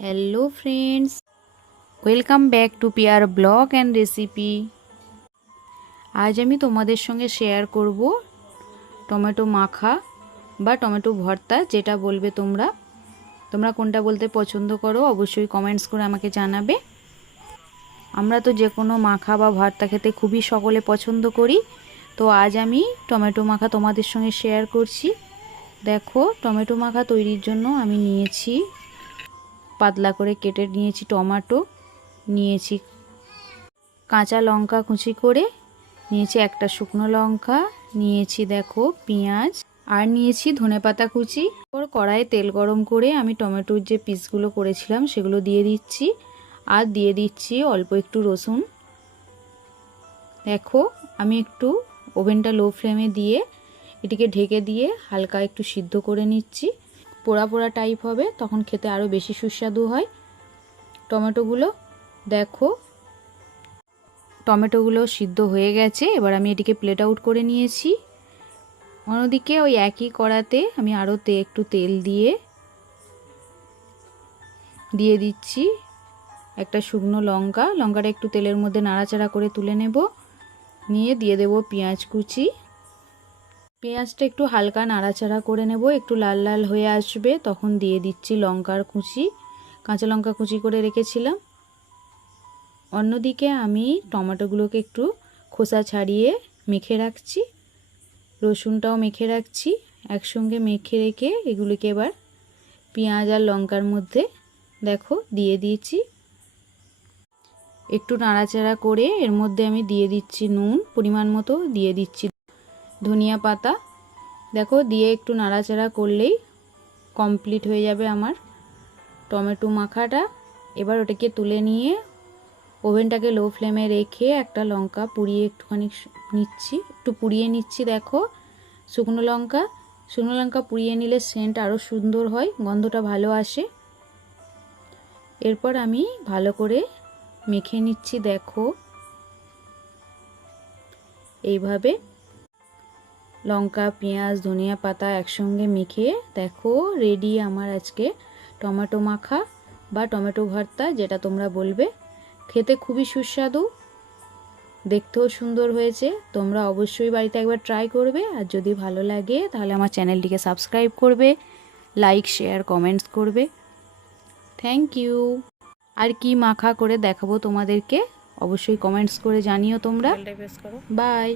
Hello friends, welcome back to পিয়ার blog and recipe. আজ আমি তোমাদের সঙ্গে শেয়ার করব টমেটো মাখা বা টমেটো ভর্তা, যেটা বলবে তোমরা কোনটা বলতে পছন্দ করো অবশ্যই কমেন্টস করে আমাকে জানাবে। আমরা তো যে কোনো মাখা বা ভর্তা খেতে খুবই সকলে পছন্দ করি, তো আজ আমি টমেটো মাখা তোমাদের সঙ্গে শেয়ার করছি। দেখো, টমেটো মাখা তৈরির জন্য আমি নিয়েছি পাতলা করে কেটে নিয়েছি টমেটো, নিয়েছি কাঁচা লঙ্কা কুচি করে, নিয়েছি একটা শুকনো লঙ্কা, নিয়েছি দেখো পেঁয়াজ, আর নিয়েছি ধনেপাতা কুচি। ওর কড়াইয়ে তেল গরম করে আমি টমেটোর যে পিসগুলো করেছিলাম সেগুলো দিয়ে দিচ্ছি, আর দিয়ে দিচ্ছি অল্প একটু রসুন। দেখো, আমি একটু ওভেনটা লো ফ্লেমে দিয়ে এটিকে ঢেকে দিয়ে হালকা একটু সিদ্ধ করে নিচ্ছি। পোড়া পোড়া টাইপ হবে, তখন খেতে আরও বেশি সুস্বাদু হয়। টমেটোগুলো দেখো, টমেটোগুলো সিদ্ধ হয়ে গেছে, এবার আমি এটিকে প্লেট আউট করে নিয়েছি। অন্যদিকে ওই একই কড়াতে আমি আরও একটু তেল দিয়ে দিচ্ছি একটা শুকনো লঙ্কা। লঙ্কাটা একটু তেলের মধ্যে নাড়াচাড়া করে তুলে নেব, নিয়ে দিয়ে দেব পেঁয়াজ কুচি। পেঁয়াজটা একটু হালকা নাড়াচাড়া করে নেব, একটু লাল লাল হয়ে আসবে, তখন দিয়ে দিচ্ছি লঙ্কার কুচি, কাঁচা লঙ্কা কুচি করে রেখেছিলাম। অন্যদিকে আমি টমেটোগুলোকে একটু খোসা ছাড়িয়ে মেখে রাখছি, রসুনটাও মেখে রাখছি। একসঙ্গে মেখে রেখে এগুলিকে এবার পেঁয়াজ আর লঙ্কার মধ্যে দেখো দিয়ে দিয়েছি। একটু নাড়াচাড়া করে এর মধ্যে আমি দিয়ে দিচ্ছি নুন পরিমাণ মতো, দিয়ে দিচ্ছি ধনিয়া পাতা। দেখো, দিয়ে একটু নাড়াচাড়া করলেই কমপ্লিট হয়ে যাবে আমার টমেটো মাখাটা। এবার ওটাকে তুলে নিয়ে ওভেনটাকে লো ফ্লেমে রেখে একটা লঙ্কা পুড়িয়ে একটুখানি পুড়িয়ে নিচ্ছি। দেখো, শুকনো লঙ্কা পুড়িয়ে নিলে সেন্ট আরও সুন্দর হয়, গন্ধটা ভালো আসে। এরপর আমি ভালো করে মেখে নিচ্ছি। দেখো, এইভাবে লঙ্কা পেঁয়াজ ধনিয়া পাতা একসঙ্গে মেখে দেখো রেডি আমার আজকে টমেটো মাখা বা টমেটো ভর্তা, যেটা তোমরা বলবে। খেতে খুবই সুস্বাদু, দেখতেও সুন্দর হয়েছে। তোমরা অবশ্যই বাড়িতে একবার ট্রাই করবে, আর যদি ভালো লাগে তাহলে আমার চ্যানেলটিকে সাবস্ক্রাইব করবে, লাইক শেয়ার কমেন্টস করবে। Thank you. আর কি মাখা করে দেখাবো তোমাদেরকে অবশ্যই কমেন্টস করে জানিও তোমরা। বাই।